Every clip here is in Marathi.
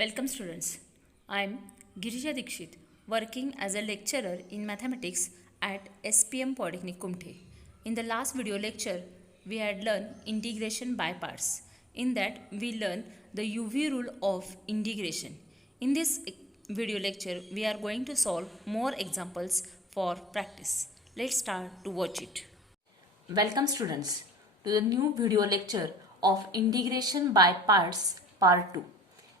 Welcome students. I am Girija Dikshit, working as a lecturer in mathematics at SPM Polytechnic Kumte. In the last video lecture, we had learned integration by parts. In that, we learned the UV rule of integration. In this video lecture, we are going to solve more examples for practice. Let's start to watch it. Welcome students to the new video lecture of integration by parts part 2.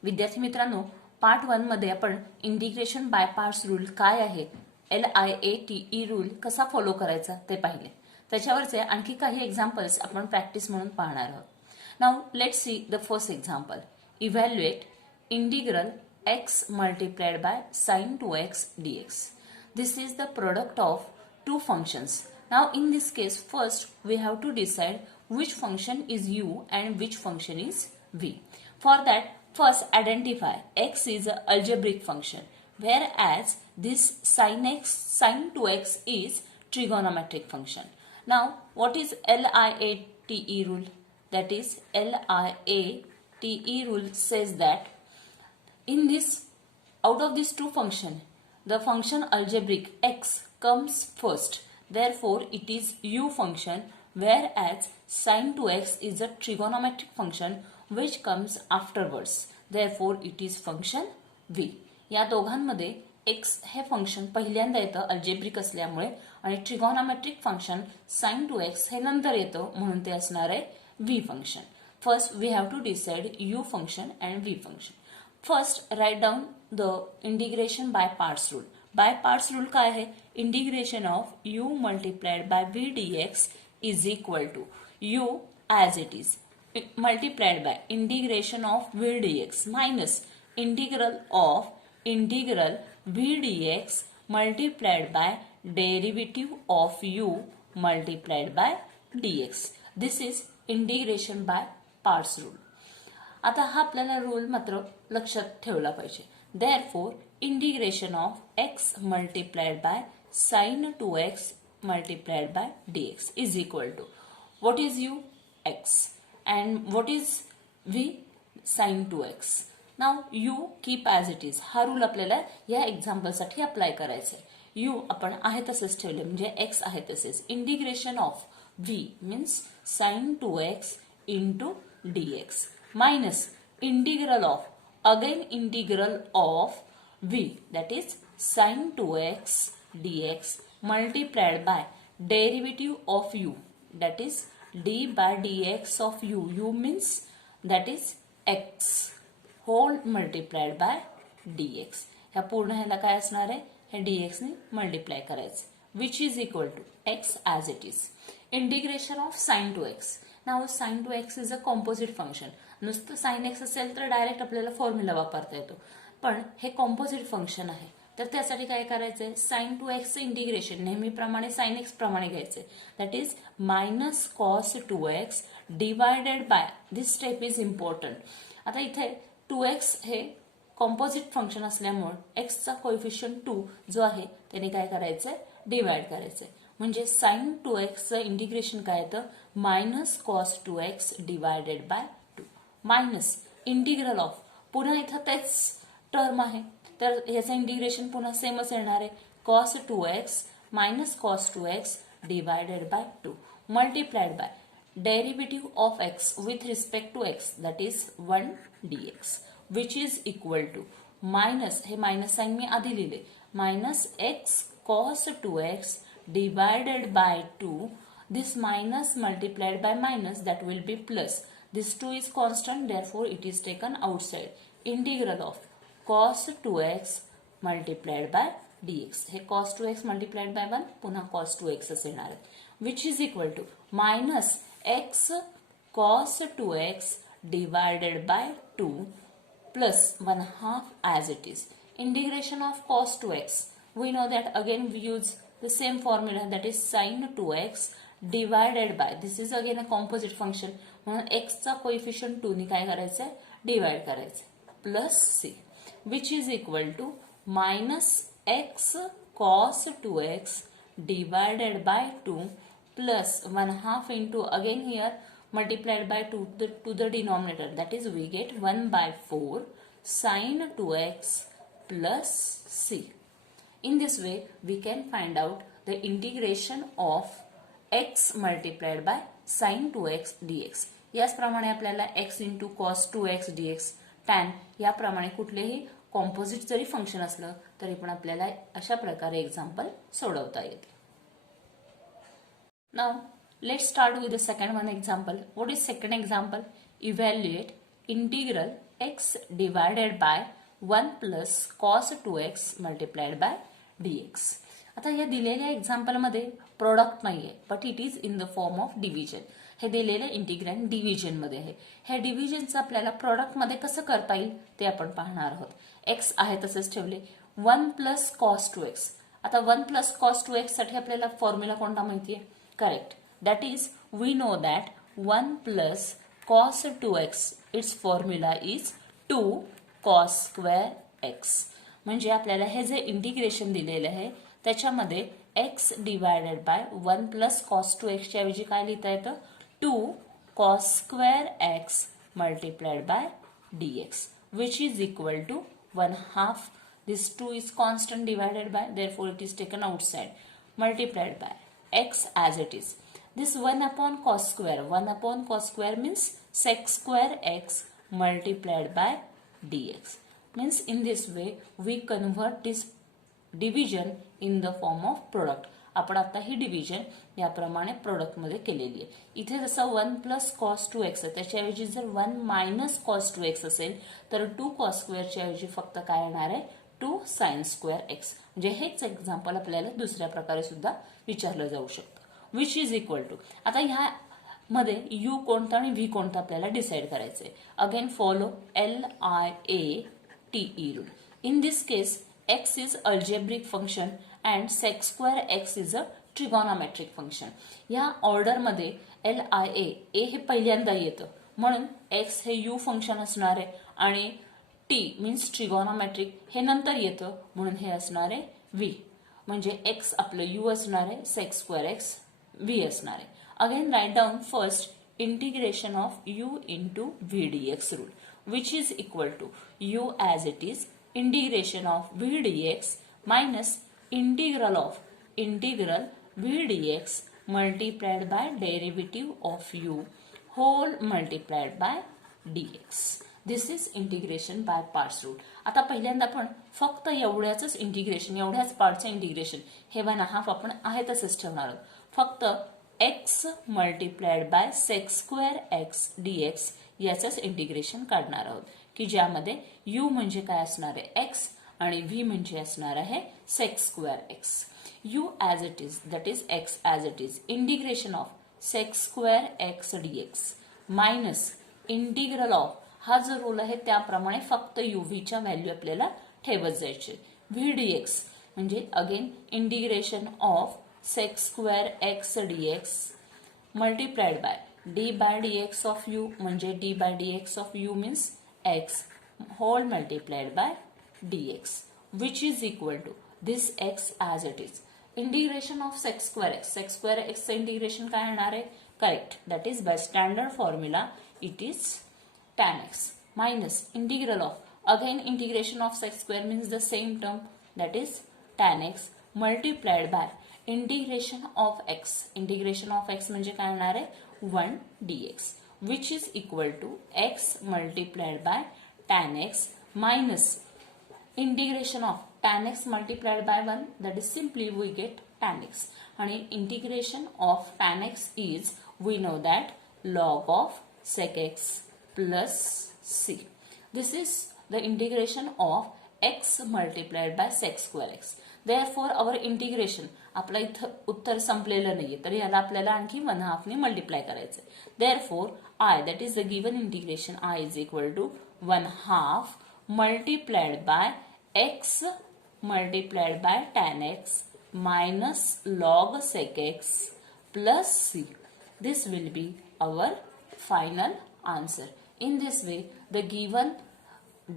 विद्यार्थी मित्रांनो, पार्ट 1 मध्ये आपण इंटिग्रेशन बाय पार्ट्स रूल काय आहे, LIATE रूल कसा फॉलो करायचा ते पाहिले. त्याच्यावरचे आणखी काही एक्झाम्पल्स आपण प्रॅक्टिस म्हणून पाहणार आहोत. Now let's see the first example. Evaluate integral x multiplied by sin 2x dx. This is the product of two functions. Now in this case, first we have to decide which function is u and which function is v. For that, first identify x is an algebraic function, whereas this sin 2x is trigonometric function. Now what is LIATE rule? That is, LIATE rule says that in this, out of these two functions, the function algebraic x comes first. Therefore, it is u function, whereas sin 2x is a trigonometric function which comes afterwards. Therefore, it is function v. या दोघांमध्ये x हे फंक्शन पहिल्यांदा येतं अल्जेब्रिक असल्यामुळे आणि ट्रिगोनोमेट्रिक फंक्शन sin 2x हे नंतर येतं म्हणून ते असणार आहे v function. First we have to decide u function and v function. First write down the integration by parts rule. By parts rule काय आहे? Integration of u multiplied by v dx is equal to u as it is multiplied by integration of v dx minus integral v dx multiplied by derivative of u multiplied by dx. This is integration by parts rule. आता हा आपल्याला रूल मात्र लक्षात ठेवला पाहिजे. Therefore, integration of x multiplied by sin 2x multiplied by dx is equal to what is u? X. And what is v? sin 2x. Now u keep as it is. हा रूल आपल्याला या एक्झाम्पल साठी अप्लाय करायचा आहे. u आपण आहे तसेच ठेवले म्हणजे x आहे तसेच. Integration of v means sin 2x into dx minus integral of again integral of v, that is sin 2x dx multiplied by derivative of u, that is d by dx of u. u means that is x whole multiplied by dx. ह्या पूर्ण ह्याला काय असणार आहे? हे dx ने मल्टिप्लाय करायचं which is equal to x as it is. Integration of sin 2x. Now sin 2x is a composite function. नुसतं sin x असेल तर डायरेक्ट आपल्याला फॉर्म्युला वापरता येतो, पण हे कॉम्पोजिट फंक्शन आहे तर त्यासाठी काय करायचंय? sin 2x चे इंटिग्रेशन नेहमीप्रमाणे sin x प्रमाणे घ्यायचे. That is minus cos 2x divided bye, this step is important. आता इथे 2x हे कॉम्पोजिट फंक्शन असल्यामुळे x चा कोएफिशियंट 2 जो आहे त्याने काय करायचंय? डिवाइड करायचंय. म्हणजे sin 2x चं इंटिग्रेशन काय येतं? Minus cos 2x divided by 2 minus integral of, पुन्हा इथं तेच टर्म आहे तर ह्याचं इंटिग्रेशन पुन्हा सेमच येणार आहे. Cos 2x minus cos 2x divided by 2 multiplied by derivative of x with respect to x, that is 1 dx which is equal to minus, हे मायनस साइन मी आधी लिहिले, minus x cos 2x divided by 2. This minus multiplied by minus, that will be plus. This 2 is constant, therefore it is taken outside. Integral of cos 2x multiplied by dx. हे cos 2x multiplied by 1 पुन्हा cos 2x असे येणार आहे which is equal to minus x cos 2x divided by 2 plus 1/2 as it is. Integration of cos 2x. We know that again we use the same formula, that is sin 2x divided by, this is again a composite function म्हणून x चा कोएफिशियंट 2 ने काय करायचंय? डिवाइड करायचं plus c which is equal to minus x cos 2x divided by 2 plus 1/2 into again here multiplied by 2 to the denominator, that is we get 1/4 sine 2x plus c. In this way, we can find out the integration of x multiplied by sine 2x dx. याचप्रमाणे आपल्याला x into cos 2x dx tan याप्रमाणे कुठलेही कॉम्पोजिट जरी फंक्शन असलं तरी पण आपल्याला अशा प्रकारे एक्झाम्पल सोडवता येते. Now, let's start with the second one example. What is second example? Evaluate integral x divided by 1 plus cos 2x multiplied by dx. आता या दिलेल्या एक्झाम्पल मध्ये प्रोडक्ट नाहीये, but it is in the form of division. हे दिलेलं इंटिग्रँड डिव्हिजन मध्ये आहे. ह्या डिव्हिजनचं आपल्याला प्रोडक्ट मध्ये कसं करता येईल ते आपण पाहणार आहोत. एक्स आहे तसेच ठेवले. 1 प्लस कॉस 2x. आता 1 प्लस कॉस 2x साठी आपल्याला फॉर्म्युला कोणता माहितीये? Correct. That is, we know that 1 plus cos 2x, its formula is 2 cos square x. म्हणजे आपल्याला हे जे इंटिग्रेशन दिलेलं आहे त्याच्यामध्ये x divided by 1 plus cos 2x च्या ऐवजी काय लिहिता येतं? 2 cos square x multiplied by dx, which is equal to 1/2. This 2 is constant divided by, therefore it is taken outside, multiplied by x as it is. This 1 upon cos square. 1 upon cos square means sec square x multiplied by dx. Means in this way we convert this division in the form of product. आपण आता ही डिव्हिजन याप्रमाणे प्रोडक्ट मध्ये केलेली आहे. इथे जसं 1 प्लस कॉस 2x आहे त्याच्याऐवजी जर 1 मायनस कॉस 2x असेल तर 2 कॉस स्क्वेअरच्या ऐवजी फक्त काय येणार आहे? 2 साइन स्क्वेअर एक्स. म्हणजे हेच एक्झाम्पल आपल्याला दुसऱ्या प्रकारे सुद्धा विचारलं जाऊ शकतं. विच इज इक्वल टू, आता ह्या मध्ये यू कोणता आणि व्ही कोणता आपल्याला डिसाइड करायचंय. Again follow LIATE rule. In this case x is algebraic function and sec square x is a trigonometric function. या ऑर्डर मध्ये LIA हे पहिल्यांदा येतं म्हणून x हे u फंक्शन असणार आहे आणि t मीन्स ट्रिगोनोमेट्रिक हे नंतर येतं म्हणून हे असणार आहे v. म्हणजे x आपलं u असणार आहे, सेक स्क्वेअर x v असणार आहे. Again write down first integration of u into v dx rule, which is equal to u as it is integration of v dx minus integral v dx multiplied by derivative of u whole multiplied by dx. This is integration by parts rule. आता पहिल्यांदा आपण फक्त एवढ्याच इंटिग्रेशन, एवढ्याच पार्टचं इंटिग्रेशन हे 1/2 आपण आहे तसंच ठेवणार आहोत. फक्त x multiplied by sec square x dx याचंच इंटिग्रेशन काढणार आहोत की ज्यामध्ये u म्हणजे काय असणार आहे x आणि v म्हणजे असणार आहे sec square x. u as it is that is x as it is integration of sec square x dx minus integral of, हा जो रूल आहे त्याप्रमाणे फक्त यूव्हीच्या व्हॅल्यू आपल्याला ठेवत जायचे. व्ही dx म्हणजे again integration of sec square x dx multiplied by d by dx of u म्हणजे d by dx of u means x whole multiplied by dx, which is equal to this x as it is integration of sec square x. Sec square x चं इंटिग्रेशन काय येणार आहे? Correct. That is by standard formula it is tan x minus integral of, again integration of sec square means the same term, that is tan x multiplied by integration of x. integration of x म्हणजे काय होणार आहे? 1 dx, which is equal to x multiplied by tan x minus integration of tan x multiplied by 1, that is simply we get tan x. आणि integration of tan x is, we know that log of sec x plus c. This is the integration of x multiplied by sec square x. Therefore our integration, आपला इथं उत्तर संपलेलं नाहीये तर याला आपल्याला आणखी 1/2 ने मल्टिप्लाय करायचं. Therefore I, that is the given integration, I is equal to 1/2 multiplied by x multiplied by tan x minus log sec x plus c. This will be our final answer. In this way, the given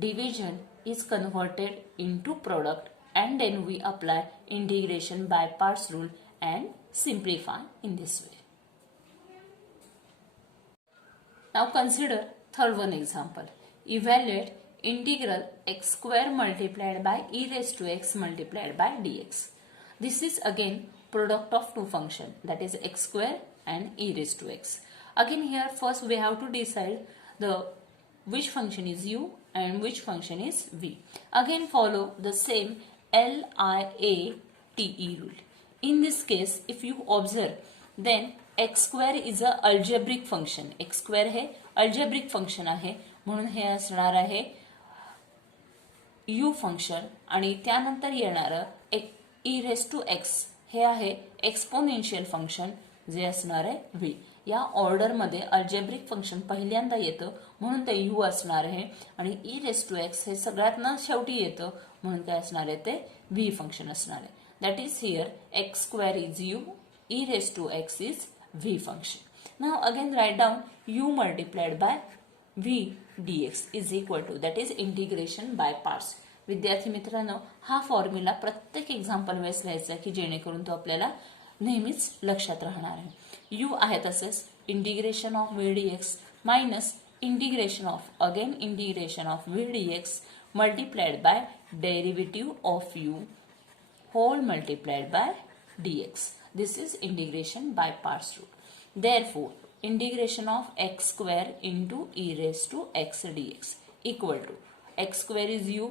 division is converted into product and then we apply integration by parts rule and simplify in this way. Now consider third one example. Evaluate integral x square multiplied by e raised to x multiplied by dx. This is again product of two functions, that is x square and e raised to x. Again here first we have to decide the which function is u and which function is v. Again follow the same LIATE rule. In this case if you observe, then x square is a algebraic function. x square हे algebraic function आहे, म्हणून हे असणार आहे u फंक्शन आणि त्यानंतर येणारं e रेस टू x हे आहे एक्सपोनेन्शियल फंक्शन जे असणार आहे v. या ऑर्डर मध्ये अल्जेब्रिक फंक्शन पहिल्यांदा येतं म्हणून ते u असणार आहे आणि e रेस टू x हे सगळ्यात ना शेवटी येतं म्हणून काय असणार आहे ते v फंक्शन असणार आहे. That is here x square is u, e raise to x is v function. Now again write down u multiplied by v dx is equal to, that is integration by parts. विद्यार्थी मित्रांनो हा फॉर्म्युला प्रत्येक एक्झाम्पल वेळेस लिहायचा की जेणेकरून तो आपल्याला नेहमीच लक्षात राहणार आहे. u आहे तसेच integration of v dx minus integration of again integration of v dx multiplied by derivative of u whole multiplied by dx. This is integration by parts rule. Therefore, integration of x square into e raised to x dx equal to x square is u,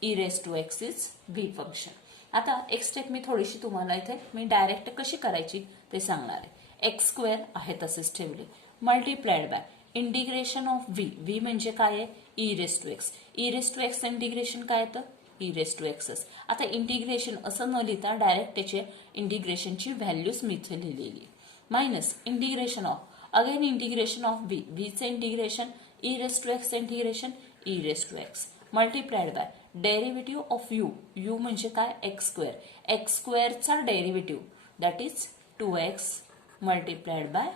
e raised to x is v function. आता एक स्टेप मी थोडीशी तुम्हाला इथे मी डायरेक्ट कशी करायची ते सांगणार आहे. x स्क्वेअर आहे तसेच ठेवले multiplied bye integration of v. v म्हणजे काय आहे e raised to x. e raised to x integration काय येतं e raised to x. आता इंटिग्रेशन असं न लिहिता डायरेक्ट त्याचे इंटिग्रेशनची व्हॅल्यूज मी इथे लिहिलेली minus integration of again integration of v. v चे integration e raised to x integration e raised to x multiplied by derivative of u. u म्हणजे काय x स्क्वेअर. x स्क्वेअरचा derivative that is 2x multiplied by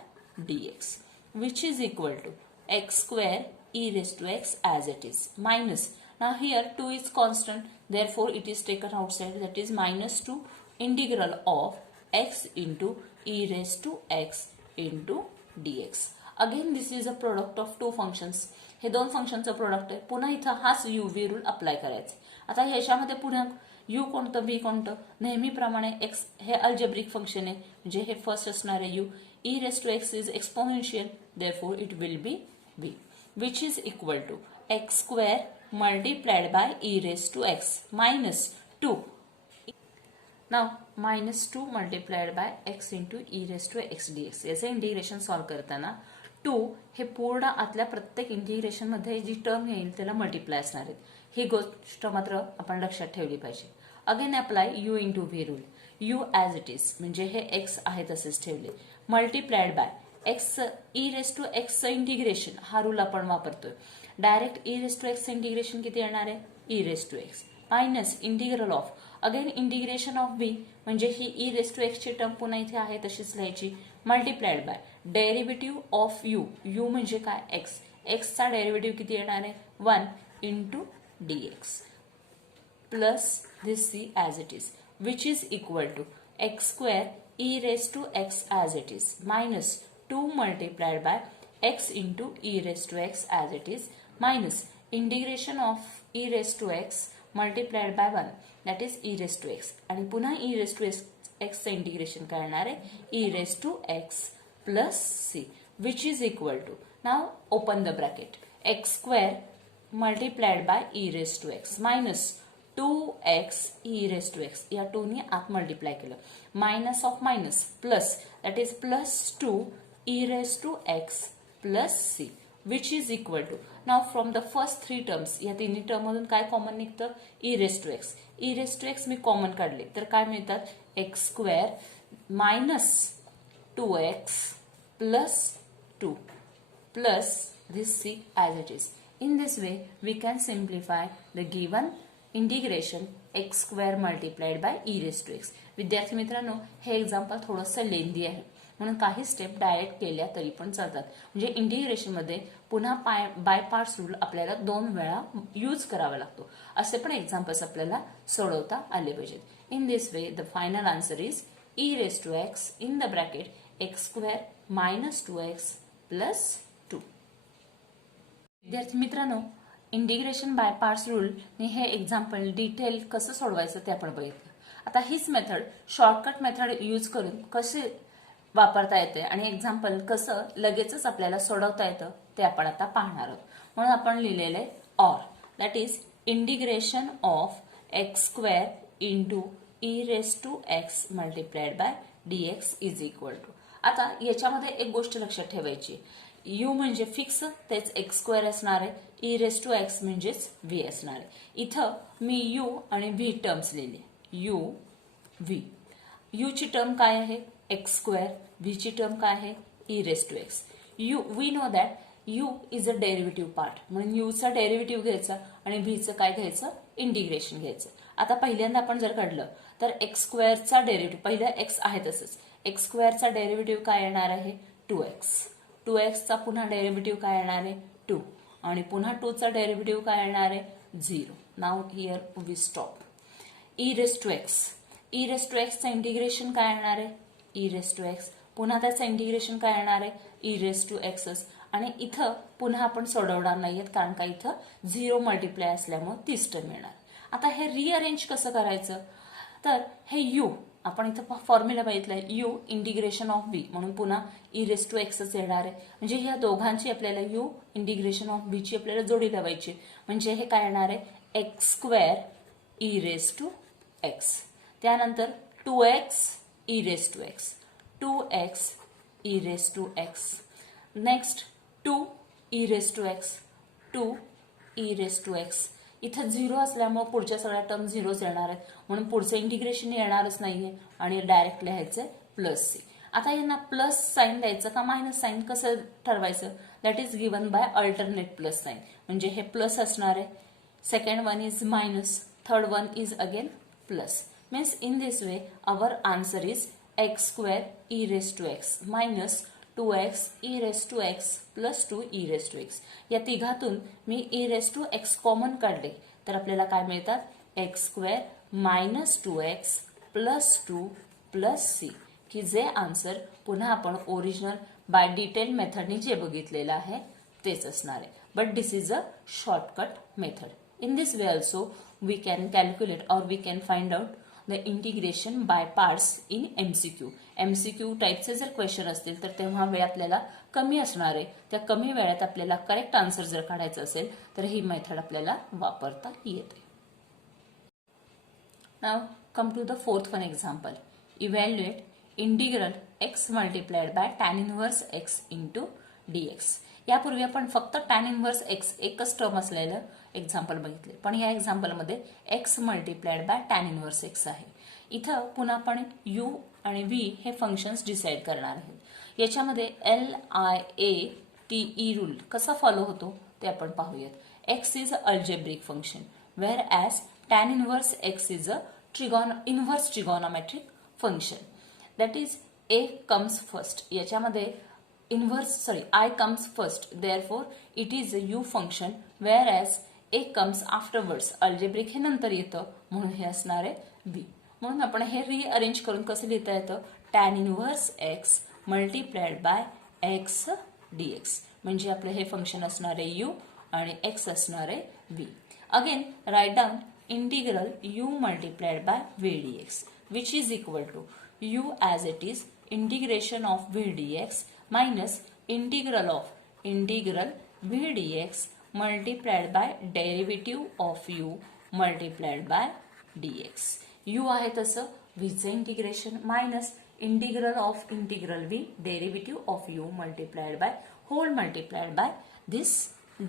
dx which is equal to x square e raised to x as it is minus. Now here 2 is constant, therefore it is taken outside, that is minus 2 integral of x into e raised to x into dx. Again this is a product of two functions. हे दोन फंक्शनचं प्रोडक्ट आहे. पुन्हा इथं हाच u v रूल अप्लाय करायचा. आता ह्याच्यामध्ये पुन्हा u कोणतं v कोणतं, नेहमीप्रमाणे x हे अल्जेब्रिक फंक्शन आहे म्हणजे हे फर्स्ट असणार आहे u. e raised to x is exponential, therefore it will be v which is equal to x square multiplied by e raised to x minus 2. Now minus 2 multiplied by x into e raised to x dx. याचे इंटिग्रेशन सॉल्व करताना 2 हे पूर्ण आतल्या प्रत्येक इंटिग्रेशन मध्ये जी टर्म येईल त्याला मल्टिप्लाय असणार आहे. ही गोष्ट मात्र आपण लक्षात ठेवली पाहिजे. Again apply u into v rule. u as it is म्हणजे हे x आहे तसेच ठेवले multiplied by x e raise to x integration. हा रूल आपण वापरतोय. Direct e raise to x integration किती येणार आहे e raise to x minus integral of again integration of v म्हणजे ही e रेस टू x ची टर्म पुन्हा इथे आहे तशीच लिहायची multiplied by derivative of u. u म्हणजे काय x. x चा डेरिव्हेटिव्ह किती येणार आहे 1 into dx plus this c as it is which is equal to x square e raised to x as it is minus 2 multiplied by x into e raised to x as it is minus integration of e raised to x multiplied by 1 that is e raised to x आणि पुन्हा e raised to x चे इंटिग्रेशन करणार आहे e raised to x plus c which is equal to, now open the bracket, x square multiplied by e raised to x minus 2x e raised to x. या 2 ने आत मल्टिप्लाय केलं minus of minus plus that is plus 2 e raised to x plus c which is equal to, now from the first three terms या तिन्ही टर्म मधून काय कॉमन निघतं e raised to x. e raised to x me common काढले तर काय मिळतात x square minus 2x plus 2 plus this c as it is. In this way we can simplify the given integration x square multiplied by e raise to x. विद्यार्थी मित्रांनो हे एक्झाम्पल थोडंसं लेंदी आहे म्हणून काही स्टेप डायरेक्ट केल्या तरी पण चालतात. म्हणजे इंटिग्रेशन मध्ये पुन्हा बाय पार्ट्स रूल आपल्याला 2 वेळा यूज करावा लागतो. असे पण एक्झाम्पल्स आपल्याला सोडवता आले पाहिजेत. In this way the final answer is e raise to x in the bracket x square minus 2x plus 2. विद्यार्थी मित्रांनो इंटिग्रेशन बाय पार्ट्स रूलने हे एक्झाम्पल डिटेल कसं सोडवायचं ते आपण बघितलं. आता हीच मेथड शॉर्टकट मेथड यूज करून कसे वापरता येते आणि एक्झाम्पल कसं लगेचच आपल्याला सोडवता येतं ते आपण आता पाहणार आहोत. म्हणून आपण लिहिलेले or, that is integration of x square into e raise to x multiplied by dx is equal to. आता याच्यामध्ये एक गोष्ट लक्षात ठेवायची, u म्हणजे फिक्स तेच एक्स स्क्वेअर असणार आहे, ई रेस टू एक्स म्हणजेच व्ही असणार आहे. इथं मी u आणि v टर्म्स लिहिले, u v. u ची टर्म काय आहे एक्स स्क्वेअर, v ची टर्म काय आहे e raise to x. u we know that u is a derivative part, म्हणून u चा डेरिव्हेटिव्ह घ्यायचा आणि v चं काय घ्यायचं इंटिग्रेशन घ्यायचं. आता पहिल्यांदा आपण जर काढलं तर एक्स स्क्वेअरचा डेरिव्हेटिव्ह, पहिलं एक्स आहे तसंच, एक्स स्क्वेअरचा डेरिव्हेटिव्ह काय येणार आहे 2x. 2x चा पुन्हा डेरिव्हेटिव्ह काय येणार आहे 2 आणि पुन्हा 2 चा डेरिव्हेटिव्ह काय येणार आहे 0. Now here we stop. E raise to x, e raise to एक्सचं इंटिग्रेशन काय येणार आहे ई रेस टू एक्स, पुन्हा त्याचं इंटिग्रेशन काय येणार आहे ई रेस टू एक्सच. आणि इथं पुन्हा आपण सोडवणार नाहीयेत कारण का इथं 0 मल्टिप्लाय असल्यामुळे तीच टर्म येणार. आता हे रिअरेंज कसं करायचं, तर हे u आपण इथं फॉर्म्युला बघितलाय u इंटिग्रेशन ऑफ v, म्हणून पुन्हा ई रेस टू एक्सच येणार आहे. म्हणजे ह्या दोघांची आपल्याला u इंटिग्रेशन ऑफ v ची आपल्याला जोडी लावायची, म्हणजे हे काय येणार आहे x square e raise to x, त्यानंतर 2x e raise to x, 2x e raise to x, next 2 e raise to x, 2 e raise to x. इथं 0 असल्यामुळे पुढच्या सगळ्या टर्म 0च येणार आहेत, म्हणून पुढचं इंटिग्रेशन येणारच नाहीये आणि डायरेक्ट लिहायचंय प्लस सी. आता यांना प्लस साईन द्यायचं का मायनस साईन कसं ठरवायचं, that is given by alternate plus sign. म्हणजे हे प्लस असणार आहे, second one is minus, third one is again plus. Means in this way our answer is x square e raise to x minus 2x e raise to x plus 2 e raise to x. या तिघातून मी e raise to x common काढले तर आपल्याला काय मिळतात x square minus 2x plus 2 plus C, की जे आन्सर पुन्हा आपण ओरिजिनल बाय डिटेल मेथडनी जे बघितलेलं आहे तेच असणार आहे. But this is a shortcut method. In this way also we can calculate और we can find out the integration by parts in MCQ. MCQ टाईपचे जर क्वेश्चन असतील तर तेव्हा वेळ आपल्याला कमी असणार आहे, त्या कमी वेळात आपल्याला करेक्ट आन्सर जर काढायचं असेल तर ही मेथड आपल्याला वापरता येते. Now come to the fourth one example. Evaluate integral x multiplied by tan inverse x into dx. यापूर्वी आपण फक्त टॅन इनव्हर्स एक्स एकच टर्म असलेलं एक्झाम्पल बघितले, पण या एक्झाम्पलमध्ये x multiplied by tan inverse x आहे. इथं पुन्हा आपण u आणि v हे फंक्शन्स डिसाईड करणार आहेत. याच्यामध्ये LIATE रूल कसा फॉलो होतो ते आपण पाहूयात. x is a algebraic function where as tan inverse x is a inverse trigonometric function. That is a comes first. याच्यामध्ये I comes first, therefore it is a u function, whereas a comes afterwards. Algebraic हे नंतर येतं म्हणून हे असणार आहे v. म्हणून आपण हे रिअरेंज करून कसं लिहिता येतं tan inverse x multiplied by x dx, म्हणजे आपलं हे फंक्शन असणार आहे u आणि x असणार आहे v. Again write down integral u multiplied by v dx which is equal to u as it is integration of v dx minus integral v dx multiplied by derivative of u multiplied by dx. u आहे तसं v चे integration minus integral of integral v derivative of u multiplied by whole multiplied by this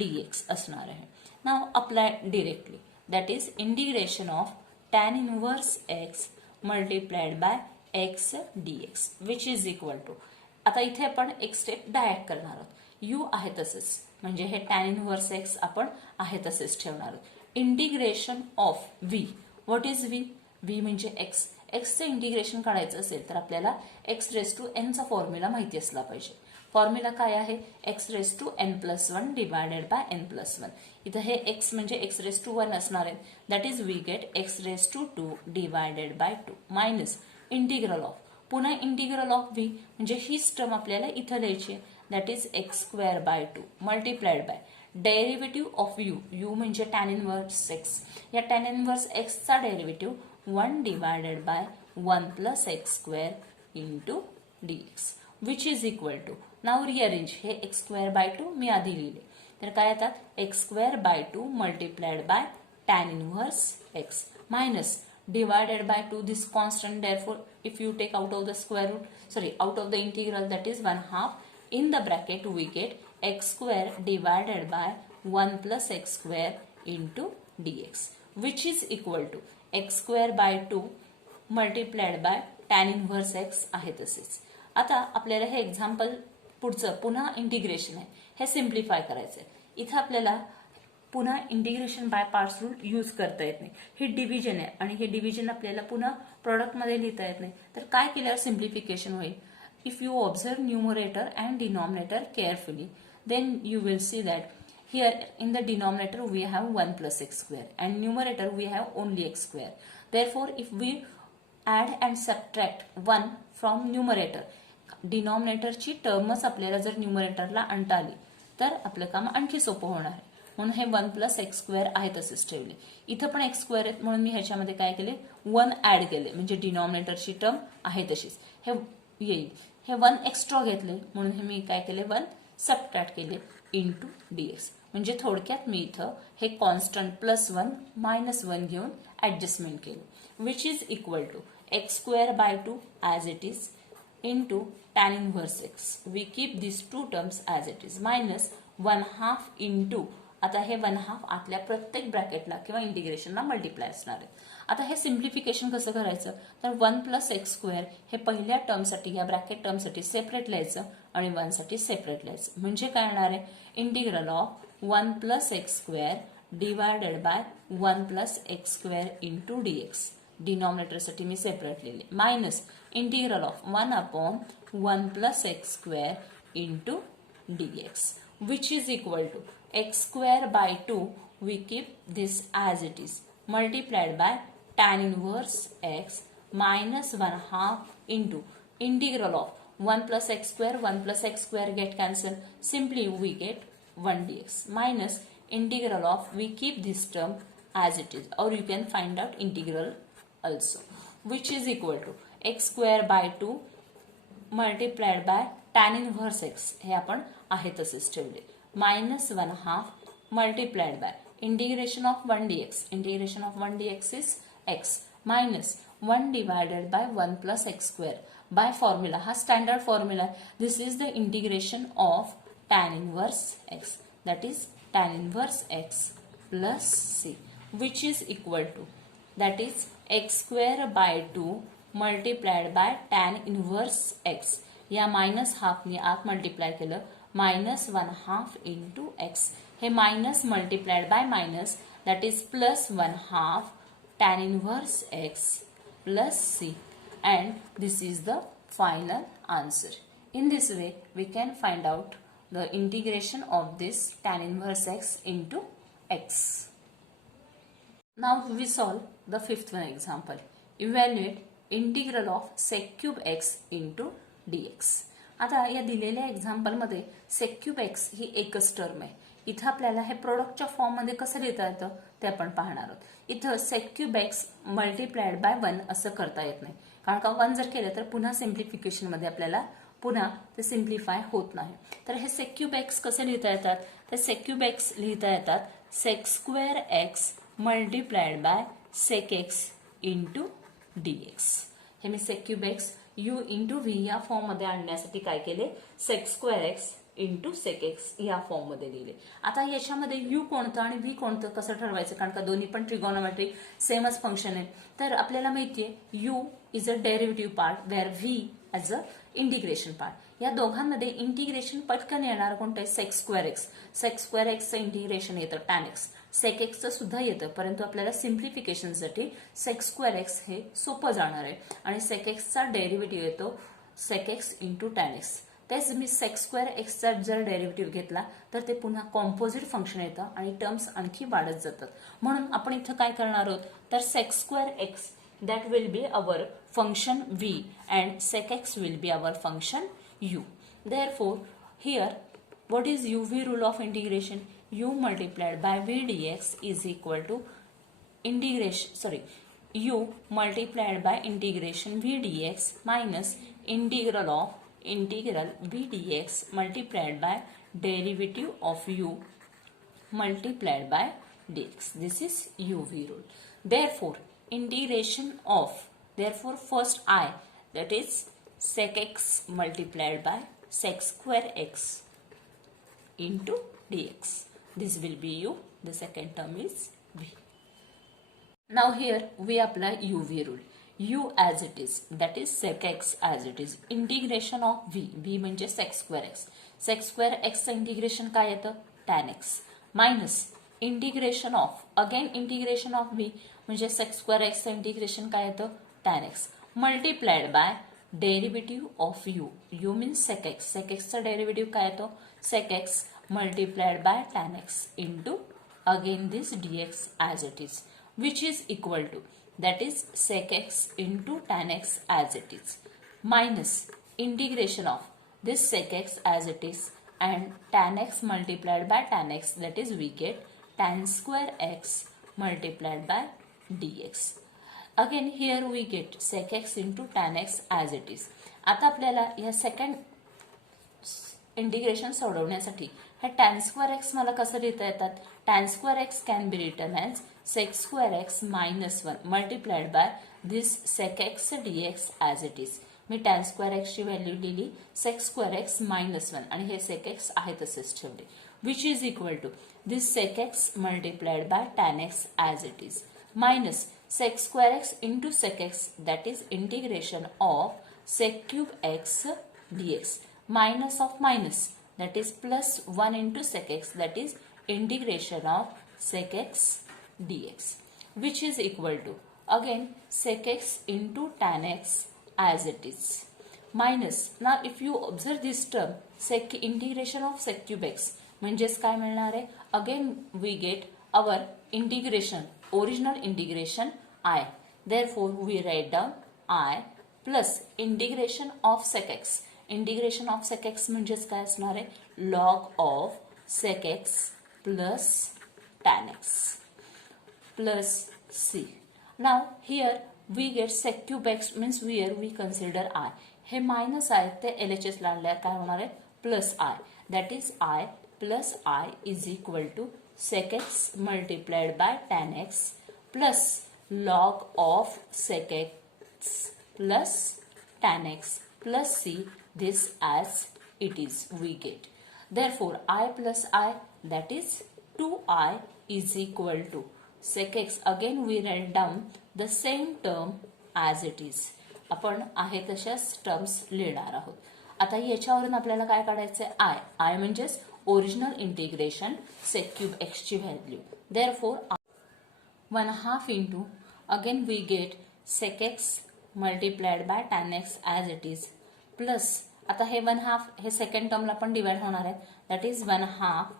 dx असणार आहे. Now apply directly, that is integration of tan inverse x multiplied by x dx which is equal to. आता इथे आपण एक स्टेप डायरेक्ट करणार आहोत. u आहे तसेच, म्हणजे हे tan इनव्हर्स x आपण आहे तसेच ठेवणार आहोत. Integration of v, what is v? v म्हणजे x. x चे इंटिग्रेशन काढायचं असेल तर आपल्याला x रेस टू n चा फॉर्म्युला माहिती असला पाहिजे. फॉर्म्युला काय आहे x raise to n plus 1 divided by n plus 1. इथं हे x म्हणजे x रेस टू 1 असणार आहे, that is we get x raise to 2 divided by 2 minus integral of, पुन्हा इंटिग्रल ऑफ v म्हणजे हीच टर्म आपल्याला इथं लिहायची आहे, that is x square by 2 multiplied by derivative of u म्हणजे टॅन इनव्हर्स एक्स, या टॅन इनव्हर्स एक्सचा derivative 1 divided by 1 plus x square into dx which is equal to, now rearrange, हे एक्स स्क्वेअर बाय 2 मी आधी लिहिले, तर काय येतात x square by 2 multiplied by tan inverse x minus divided by 2 this constant, therefore if you take out of the square root, sorry, out of the integral, that is 1/2 in the bracket we get x square divided by 1 plus x square into dx which is equal to x square by 2 multiplied by tan inverse x आहे तसेच. आता आपल्याला हे एक्झाम्पल पुढचं पुन्हा इंटिग्रेशन आहे, हे सिम्प्लिफाय करायचं आहे. इथं आपल्याला पुन्हा integration by parts rule use करता येत नाही, हे डिव्हिजन आहे आणि हे डिव्हिजन आपल्याला पुन्हा प्रॉडक्टमध्ये लिहिता येत नाही, तर काय केल्यावर सिम्प्लिफिकेशन होईल. If you observe numerator and denominator carefully then you will see that here in the denominator we have 1 plus x square and numerator we have only x square. Therefore if we add and subtract 1 from numerator, डिनॉमिनेटरची टर्मच आपल्याला जर न्यूमरेटरला आणता आली तर आपलं काम आणखी सोपं होणार आहे. म्हणून हे 1 प्लस एक्स स्क्वेअर आहे तसेच ठेवले. इथं पण एक्स स्क्वेअर आहेत म्हणून मी ह्याच्यामध्ये काय केले 1 ऍड केले, म्हणजे डिनॉमिनेटरची टर्म आहे तशीच हे येईल. हे 1 एक्स्ट्रा घेतले म्हणून हे मी काय केले 1 सबट्रॅक्ट केले इंटू डीएक्स. म्हणजे थोडक्यात मी इथं हे कॉन्स्टंट +1 -1 घेऊन ऍडजस्टमेंट केलं which is equal to x square by 2 as it is into tan inverse x, we keep this 2 terms as it is minus 1/2 into, आता हे 1/2 आतल्या प्रत्येक ब्रॅकेटला किंवा इंटिग्रेशनला मल्टिप्लाय असणार आहे. आता हे सिम्प्लिफिकेशन कसं करायचं, तर 1 प्लस एक्स स्क्वेअर हे पहिल्या टर्मसाठी या ब्रॅकेट टर्मसाठी सेपरेट लिहायचं आणि 1 साठी सेपरेट लिहायचं. म्हणजे काय येणार आहे integral of 1 plus x square divided by 1 plus x square into dx, डिनॉमिनेटरसाठी मी सेपरेट लिहिले, minus integral of 1/1 plus x square into dx which is equal to x square by 2, we keep this as it is, multiplied by tan inverse x minus 1/2 into integral of 1 plus x square, 1 plus x square get cancelled, simply we get 1 dx minus integral of, we keep this term as it is, or you can find out integral also, which is equal to x square by 2 multiplied by tan inverse x, हे आपण आहे तसेच ठेवले, minus 1/2 multiplied by integration of 1 dx, integration of 1 dx is x minus 1 divided by 1 plus x square, by formula, हा standard formula, this is the integration of tan inverse x, that is tan inverse x plus c which is equal to, that is x square by 2 multiplied by tan inverse x, या -1/2 ने आत मल्टिप्लाय केलं, -1/2 इंटू एक्स, हे minus multiplied by minus, that is +1/2 tan inverse x plus c, and this is the final answer. In this way we can find out the integration of this tan inverse x into x. Now we solve the fifth one example. Evaluate integral of sec cube x into dx. आता या दिलेल्या एक्झाम्पलमध्ये sec cube x ही एकच टर्म आहे. इथं आपल्याला हे प्रोडक्टच्या फॉर्ममध्ये कसं लिहिता येतं ते आपण पाहणार आहोत. इथं sec cube x multiplied bye 1 असं करता येत नाही, कारण का 1 जर केलं तर पुन्हा सिम्प्लिफिकेशनमध्ये आपल्याला पुन्हा ते सिम्प्लिफाय होत नाही. तर हे sec cube x कसे लिहिता येतात, तर sec cube x लिहिता येतात sec square x multiplied bye sec x into dx. हे मी sec cube x u into V या फॉर्ममध्ये आणण्यासाठी काय केले, sec square x into sec x या फॉर्ममध्ये लिहिले. आता याच्यामध्ये u कोणतं आणि v कोणतं कसं ठरवायचं, कारण का दोन्ही पण ट्रिगोनोमेट्रिक सेमच फंक्शन आहे. तर आपल्याला माहितीये u is a derivative part where v as a integration part. या दोघांमध्ये इंटिग्रेशन पटकन येणार कोणतं आहे, sec square x. sec square x चं इंटिग्रेशन येतं tan x, sec x चं सुद्धा येतं, परंतु आपल्याला सिम्प्लिफिकेशनसाठी sec स्क्वेअर x हे सोपं जाणार आहे आणि sec x चा डेरिव्हेटिव्ह येतो sec x into tan x. तेच मी sec स्क्वेअर x चा जर डेरिव्हेटिव्ह घेतला तर ते पुन्हा कॉम्पोजिट फंक्शन येतं आणि टर्म्स आणखी वाढत जातात. म्हणून आपण इथं काय करणार आहोत, तर sec square x that will be our function v and sec x will be our function u. Therefore here what is uv rule of integration, u multiplied by v dx is equal to u multiplied by integration v dx minus integral v dx multiplied by derivative of u multiplied by dx. This is uv rule. Therefore, first I, that is sec x multiplied by sec square x into dx. This will be u. The second term is v. Now here we apply uv rule. u as it is, that is sec x as it is. Integration of v म्हणजे sec square x. Sec square x चं इंटिग्रेशन काय येतं? tan x minus integration of v म्हणजे sec square x चं इंटिग्रेशन काय येतं? tan x multiplied by derivative of u means sec x. Sec x चा derivative काय येतो? sec x multiplied by tan x into again this dx as it is, which is equal to, that is sec x into tan x as it is, minus integration of this sec x as it is and tan x multiplied by tan x, that is we get tan square x multiplied by dx. Again here we get sec x into tan x as it is. आता आपल्याला या सेकंड इंटिग्रेशन सोडवण्यासाठी हे tan square x मला कसं लिहिता येतात? tan square x can be written as sec square x minus 1 multiplied by this sec x dx as it is. Me tan square x ची व्हॅल्यू लिहिली sec square x minus 1 आणि हे sec x आहे तसेच ठेवले, which is equal to this sec x multiplied by tan x as it is minus sec square x into sec x, that is integration of sec cube x dx minus of minus, that is plus 1 into sec x, that is integration of sec x dx, which is equal to again sec x into tan x as it is minus, now if you observe this term sec integration of sec cube x म्हणजेच काय मिळणार आहे? Again we get our integration, original integration I. Therefore, we write down I plus integration of sec x. Integration of sec x म्हणजेच काय असणार आहे? log of sec x plus tan x plus c. Now here we get sec cube x means here we consider I. हे मायनस आहे ते LHS ला आणल्यावर काय होणार आहे? Plus I. That is I plus I is equal to sec x multiplied by tan x plus log of sec x plus tan x plus c, this as it is we get. Therefore, I plus I, that is 2I is equal to sec x. Again we write down the same term as it is. आपण आहे तशाच टर्म्स लिहिणार आहोत. आता याच्यावरून आपल्याला काय काढायचं आहे? I म्हणजेच original integration sec cube x ची value. Therefore, 1/2 into again we get sec x multiplied by tan x as it is plus आता हे 1/2 हे सेकंड टर्मला पण डिवाइड होणार आहे, that is 1/2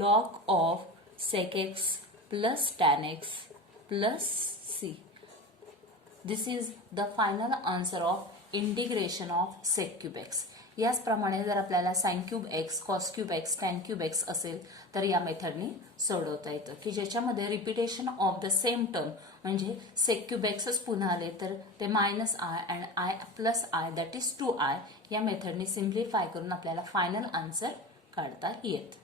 log of sec x plus tan x plus c. This is the final answer of integration of sec cube x. याचप्रमाणे जर आपल्याला sine cube x, cos cube x, tan cube x असेल तर या मेथडनी सोडवता येतं की ज्याच्यामध्ये repetition of the same term म्हणजे सेक क्यूब एक्सच पुन्हा आले तर ते minus I and I plus I, that is 2i या मेथडनी सिम्प्लिफाय करून आपल्याला फायनल आन्सर काढता येतं.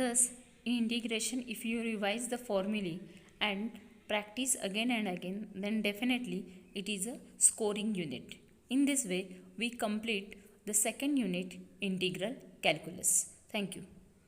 Thus, in integration, if you revise the formulae and practice again and again, then definitely it is a scoring unit. In this way, we complete the second unit, integral calculus. Thank you.